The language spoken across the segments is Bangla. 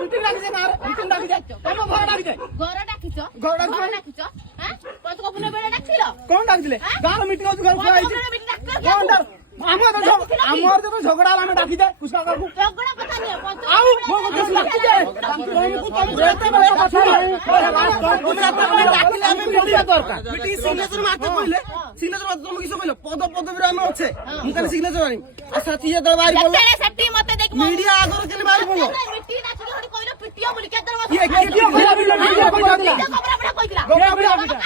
মিটিং ডাকিছে না মিটিং ডাকিছে তম ঘর ডাকিছে ঘর ডাকিছ ঘর ডাকিছ হ্যাঁ কত কপন বেড়ে ডাকছিল কোন ডাকিছিলে গাঁর মিটিং হচ্ছে ঘর আইছে মিটিং ডাকছিল কোন আমার তো ঝগড়া আমি ডাকি দে কুসকা কাকু ঝগড়া কথা নিয়ে আউ মো কত ডাকি দে তুমি কথা ডাকিলে আমি মিটিং দরকার মিটিং সিগনেচার মারতে কইলে সিগনেচার মারতে তুমি কিছু কইলে পদ পদবীর আমি আছে আমি খালি সিগনেচার মারি আচ্ছা তিয়ে তো বাড়ি বলো সেটি মতে দেখ মিডিয়া আগর কেন বাড়ি বলো মিটিং নাচলি হড়ি কইলো পিটিও বলি কেদার মাস কি ভিডিও কইলা ভিডিও কইলা খবর আপনি কইলা রাস্তা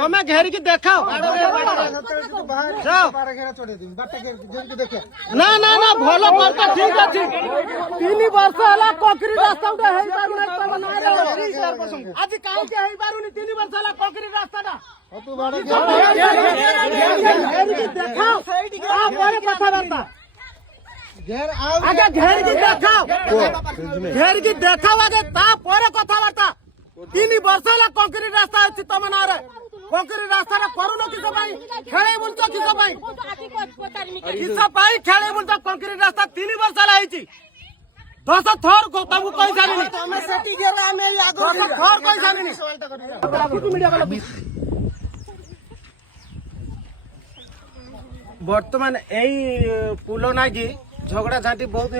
তুমি ঘেরিকি দেখাও না না না ভালো কথা ঠিক আছে 3 বর্ষ হলা ককরি রাস্তা উঠে হেই পারুনি আজ কাউকে হেই পারুনি 3 বর্ষ হলা ককরি রাস্তাটা ঘেরিকি দেখাও তারপরে কথাবার্তা আগে ঘেরিকি দেখাও ঘেরিকি দেখাও আগে তারপরে কথাবার্তা 3 বর্ষ হলা ককরি রাস্তা আছে তম নারে ককরি রাস্তাটা করুন কিস পাই খেলে বলছো কিস পাই কিস পাই খেলে বলছো ককরি রাস্তা 3 বর্ষ হলা হইছি 10 থর তমু কই জানিনি তুমি সেটি গেলে আমি আগো 10 থর কই জানিনি মিডিয়া वाला বর্তমান এই পুল নাগি ঝগড়া ঝাঁটি বহুত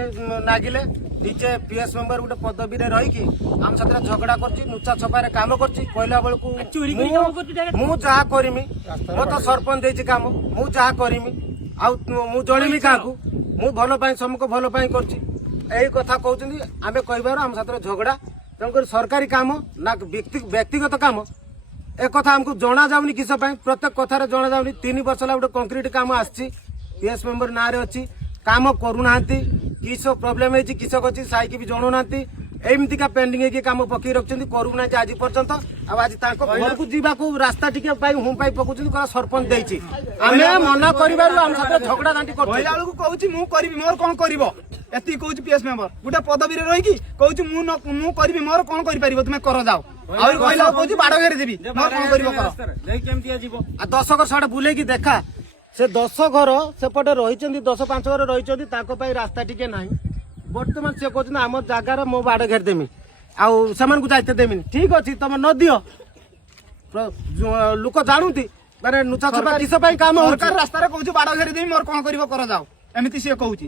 নাগিলে নিচে পিএস মেম্বর গোটে পদবীরে রহিকি আম সাথে ঝগড়া করছি নুচা ছপারে কাম করছি কইলা বেলকু মু যাহা করিমি মো তো সরপঞ্চ ଦେଇଛି কাম মু যাহা করিমি আউ মু জଣିমি কাহাকু মু ভাল পাই সমুক ভাল পাই করছি এই কথা কହୁଛନ୍ତି ଆମେ କହିବାରୁ ଆମ ସାଥିରେ ଝଗଡ଼ା ତେଣୁକରି ସରକାରୀ କାମ ନା ବ୍ୟକ୍ତିଗତ କାମ ଏ କଥା ଆମକୁ ଜଣା ଯାଉନି କିସ ପାଇଁ ପ୍ରତ୍ୟେକ କଥାରେ ଜଣା ଯାଉନି 3 ବର୍ଷ ହେଲା ଗୋଟେ କଂକ୍ରିଟ କାମ ଆସିଛି ପିଏସ୍ ମେମ୍ବର ନାଁରେ ଅଛି କାମ କରୁନାହାନ୍ତି କିସ ପ୍ରୋବ୍ଲେମ ହେଇଛି କିସ ଅଛି ସାଇକି ବି ଜଣାଉନାହାନ୍ତି ଏମିତିକା ପେଣ୍ଡିଂ ହେଇକି କାମ ପକେଇ ରଖିଛନ୍ତି କରୁନାହାନ୍ତି ଆଜି ପର୍ଯ୍ୟନ୍ତ ଆଉ ଆଜି ତାଙ୍କ ଘରକୁ ଯିବାକୁ ରାସ୍ତା ଟିକେ ପାଇଁ ହୁଁ ପାଇ ପକଉଛନ୍ତି କଣ ସରପଞ୍ଚ ଦେଇଛି ଆମେ ମନା କରିବାରୁ ଆମ ସାଥିରେ ଝଗଡ଼ା ଝାଣ୍ଟି କରୁଛୁ କହିଲା ବେଳକୁ କହୁଛି ମୁଁ କରିବି ମୋର କଣ କରିବ ଏତିକି କହୁଛି ପିଏସ୍ ମେମ୍ବର ଗୋଟେ ପଦବୀରେ ରହିକି କହୁଛି ମୁଁ କରିବି ମୋର କଣ କରିପାରିବ ତୁମେ କର ଯାଅ ଆହୁରି କହିଲା କହୁଛି ବାଡ଼ ଘେରି ଦେବି ମୋର କଣ କରିବ କର କେମିତି ଯିବ ଆଉ 10 ଘର ସାଡେ ବୁଲେଇକି ଦେଖା ସେ 10 ଘର ସେପଟେ ରହିଛନ୍ତି 10-5 ଘର ରହିଛନ୍ତି ତାଙ୍କ ପାଇଁ ରାସ୍ତା ଟିକେ ନାହିଁ ବର୍ତ୍ତମାନ ସେ କହୁଛନ୍ତି ଆମ ଜାଗାରେ ମୋ ବାଡ଼ ଘେରି ଦେମି ଆଉ ସେମାନଙ୍କୁ ଯାଇତେ ଦେମିନି ଠିକ ଅଛି ତମେ ନ ଦିଅ ଲୋକ ଜାଣୁନ୍ତି ମାନେ ନୁଚା ଛପା କିସ ପାଇଁ କାମ ସରକାର ରାସ୍ତାରେ କହୁଛି ବାଡ଼ ଘେରି ଦେବି ମୋର କଣ କରିବ କର ଯାଅ ଏମିତି ସିଏ କହୁଛି